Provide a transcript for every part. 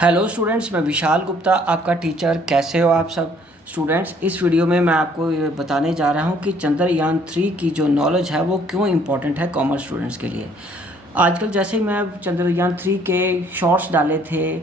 Hello students, मैं विशाल गुप्ता आपका teacher. कैसे हो आप सब स्टूडेंट्स? इस वीडियो में मैं आपको ये बताने जा रहा हूँ कि चंद्रयान 3 की जो नॉलेज है वो क्यों इम्पोर्टेंट है कॉमर्स स्टूडेंट्स के लिए। आजकल जैसे ही मैं चंद्रयान 3 के शॉर्ट्स डाले थे,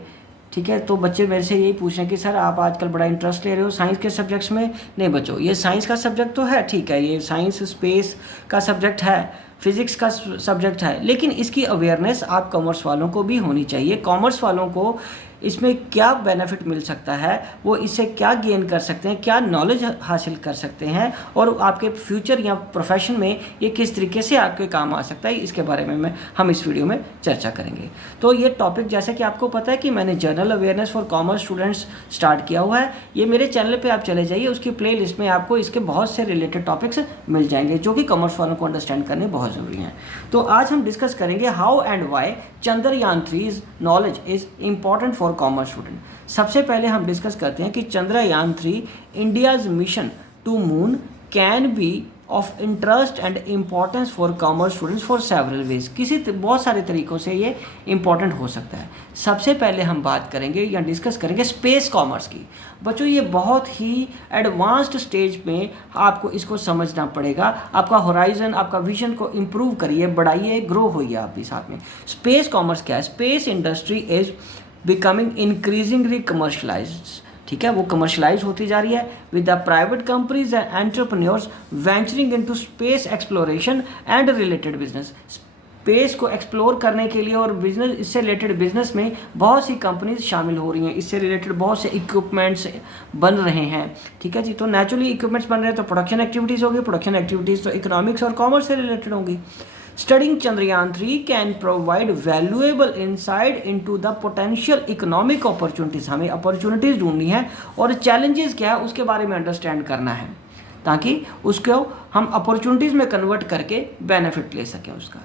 ठीक है, तो बच्चे मेरे से यही पूछ रहे हैं कि सर आप आजकल बड़ा इंटरेस्ट ले रहे हो साइंस के सब्जेक्ट्स में। नहीं बच्चों, ये साइंस का सब्जेक्ट तो है, ठीक है, ये साइंस स्पेस का सब्जेक्ट है, फिजिक्स का सब्जेक्ट है, लेकिन इसकी अवेयरनेस आप कॉमर्स वालों को भी होनी चाहिए। कॉमर्स वालों को इसमें क्या बेनिफिट मिल सकता है, वो इससे क्या गेन कर सकते हैं, क्या नॉलेज हासिल कर सकते हैं, और आपके फ्यूचर या प्रोफेशन में ये किस तरीके से आपके काम आ सकता है, इसके बारे में हम इस वीडियो में चर्चा करेंगे। तो ये टॉपिक, जैसे कि आपको पता है कि मैंने general awareness for commerce students start किया हुआ है। ये मेरे चैनल पे आप चले जाइए, उसकी प्ले लिस्ट में आपको इसके बहुत से रिलेटेड टॉपिक्स मिल जाएंगे जो कि कॉमर्स वालों को अंडरस्टैंड करने बहुत ज़रूरी हैं। तो आज हम डिस्कस करेंगे how and why Chandrayaan 3 knowledge is important for commerce student. सबसे पहले हम डिस्कस करते हैं कि Chandrayaan 3 India's mission to moon can be of interest and importance for commerce students for several ways. बहुत सारे तरीक़ों से ये इम्पॉर्टेंट हो सकता है। सबसे पहले हम बात करेंगे या डिस्कस करेंगे स्पेस कॉमर्स की। बच्चों, ये बहुत ही एडवांस्ड स्टेज में आपको इसको समझना पड़ेगा। आपका होराइजन, आपका विजन को इम्प्रूव करिए, बढ़ाइए, ग्रो होइए आप भी साथ में। स्पेस कॉमर्स क्या है? Space industry is becoming increasingly commercialised. ठीक है, वो कमर्शलाइज होती जा रही है with the private companies and entrepreneurs venturing into space exploration and related business. Space को एक्सप्लोर करने के लिए और बिजनेस, इससे रिलेटेड बिजनेस में बहुत सी कंपनीज शामिल हो रही हैं। इससे रिलेटेड बहुत से इक्विपमेंट्स बन रहे हैं। ठीक है जी, तो नेचुरली इक्विपमेंट्स बन रहे हैं तो प्रोडक्शन एक्टिविटीज़ होगी, प्रोडक्शन एक्टिविटीज़ तो इकोनॉमिक्स और कॉमर्स से रिलेटेड होंगी। Studying Chandrayaan 3 can provide valuable insight into the potential economic opportunities। हमें अपॉर्चुनिटीज़ ढूंढनी है और चैलेंजेस क्या है उसके बारे में अंडरस्टैंड करना है, ताकि उसको हम अपॉर्चुनिटीज़ में कन्वर्ट करके बेनिफिट ले सकें उसका।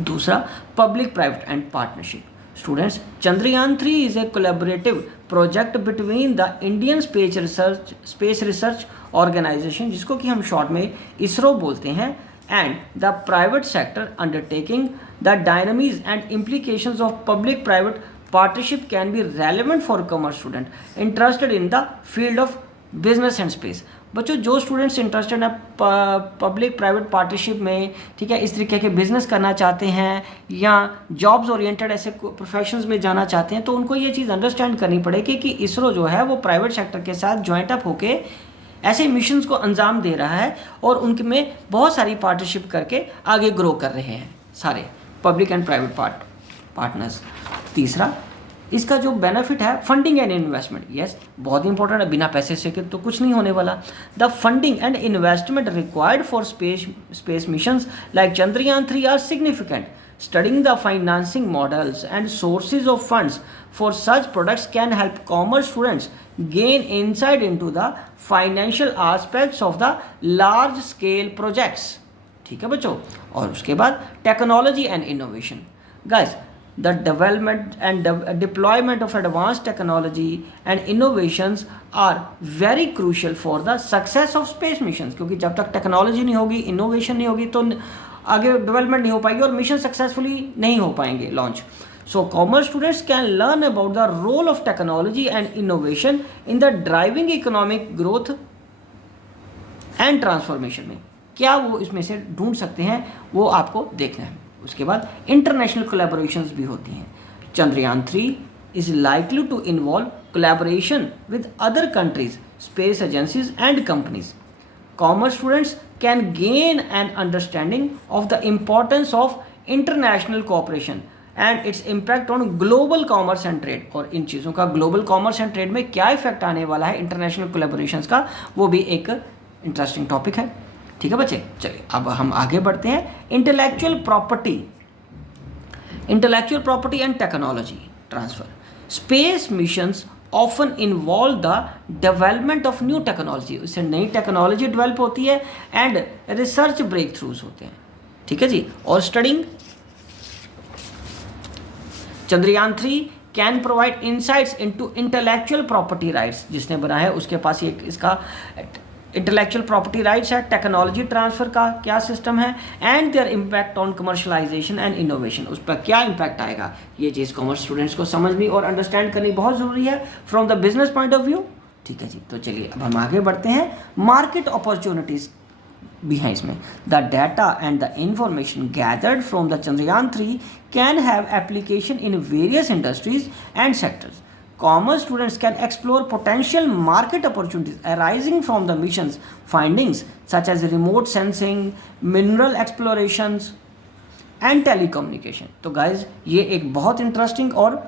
दूसरा, public private and partnership. Students, Chandrayaan 3 is a collaborative project between the Indian Space Research Organisation, जिसको कि हम शॉर्ट में इसरो बोलते हैं, and the private sector undertaking. The dynamics and implications of public-private partnership can be relevant for commerce student interested in the field of business and space। बच्चों, जो students interested हैं public private partnership में, ठीक है, इस तरीके के business करना चाहते हैं या जॉब्स ओरिएंटेड ऐसे प्रोफेशंस में जाना चाहते हैं, तो उनको ये चीज़ अंडरस्टैंड करनी पड़ेगी कि इसरो जो है वो प्राइवेट सेक्टर के साथ ज्वाइंट अप होके ऐसे मिशंस को अंजाम दे रहा है और उनके में बहुत सारी पार्टनरशिप करके आगे ग्रो कर रहे हैं सारे पब्लिक एंड प्राइवेट पार्टनर्स। तीसरा, इसका जो बेनिफिट है फंडिंग एंड इन्वेस्टमेंट। यस, बहुत इंपॉर्टेंट है, बिना पैसे से तो कुछ नहीं होने वाला। The funding and investment required for space missions like Chandrayaan 3 are significant. Studying the financing models and sources of funds for such products can help commerce students gain insight into the financial aspects of the large scale projects। ठीक है बच्चों, और उसके बाद technology and innovation. Guys, the development and deployment of advanced technology and innovations are very crucial for the success of space missions। क्योंकि जब तक technology नहीं होगी, इनोवेशन नहीं होगी, तो आगे डेवलपमेंट नहीं हो पाएगी और मिशन सक्सेसफुली नहीं हो पाएंगे launch. So commerce students can learn about the role of technology and innovation in the driving economic growth and transformation में। क्या वो इसमें से ढूंढ सकते हैं, वो आपको देखना है। उसके बाद इंटरनेशनल कोलैबोरेशंस भी होती हैं। Chandrayaan 3 is likely to involve collaboration with other countries, space agencies and companies. Commerce students can gain an understanding of the importance of international cooperation and its impact on global commerce and trade। और इन चीज़ों का global commerce and trade में क्या effect आने वाला है international collaborations का, वो भी एक इंटरेस्टिंग टॉपिक है। ठीक है बच्चे, चलिए अब हम आगे बढ़ते हैं। Intellectual property and technology transfer. Space missions often involve the development of new technology। इससे नई टेक्नोलॉजी डेवलप होती है एंड रिसर्च ब्रेक थ्रूज होते हैं। ठीक है जी, और studying Chandrayaan 3 can provide insights into intellectual property rights. जिसने बनाया है उसके पास ये इसका इंटेलेक्चुअल प्रॉपर्टी राइट्स है, टेक्नोलॉजी ट्रांसफ़र का क्या सिस्टम है, and there impact on commercialisation and innovation, उस पर क्या इम्पैक्ट आएगा। ये चीज़ कॉमर्स स्टूडेंट्स को समझनी और अंडरस्टैंड करनी बहुत ज़रूरी है from the business point of view. ठीक है जी, तो चलिए अब हम आगे बढ़ते हैं। मार्केट अपॉर्चुनिटीज़ भी हैं इसमें। The data and the information gathered from the Chandrayaan 3 can have application in various industries and sectors. Commerce students can explore potential market opportunities arising from the mission's findings, such as remote sensing, mineral explorations, and telecommunication. तो guys ये एक बहुत interesting और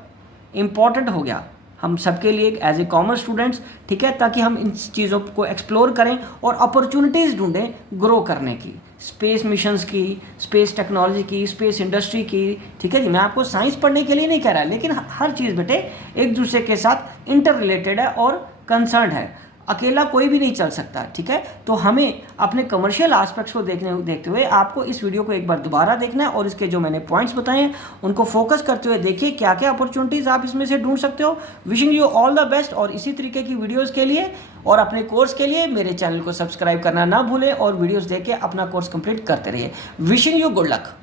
important हो गया हम सबके लिए एज ए कॉमर्स स्टूडेंट्स, ठीक है, ताकि हम इन चीज़ों को एक्सप्लोर करें और अपॉर्चुनिटीज़ ढूंढें ग्रो करने की, स्पेस मिशंस की, स्पेस टेक्नोलॉजी की, स्पेस इंडस्ट्री की। ठीक है जी, मैं आपको साइंस पढ़ने के लिए नहीं कह रहा, लेकिन हर चीज़ बेटे एक दूसरे के साथ इंटर रिलेटेड है और कंसर्न है, अकेला कोई भी नहीं चल सकता। ठीक है, तो हमें अपने कमर्शियल एस्पेक्ट्स को देखते हुए आपको इस वीडियो को एक बार दोबारा देखना है और इसके जो मैंने पॉइंट्स बताए हैं उनको फोकस करते हुए देखिए क्या क्या अपॉर्चुनिटीज़ आप इसमें से ढूंढ सकते हो। Wishing you all the best, और इसी तरीके की वीडियोज़ के लिए और अपने कोर्स के लिए मेरे चैनल को सब्सक्राइब करना ना भूलें और वीडियोज़ देख के अपना कोर्स कंप्लीट करते रहिए। Wishing you good luck.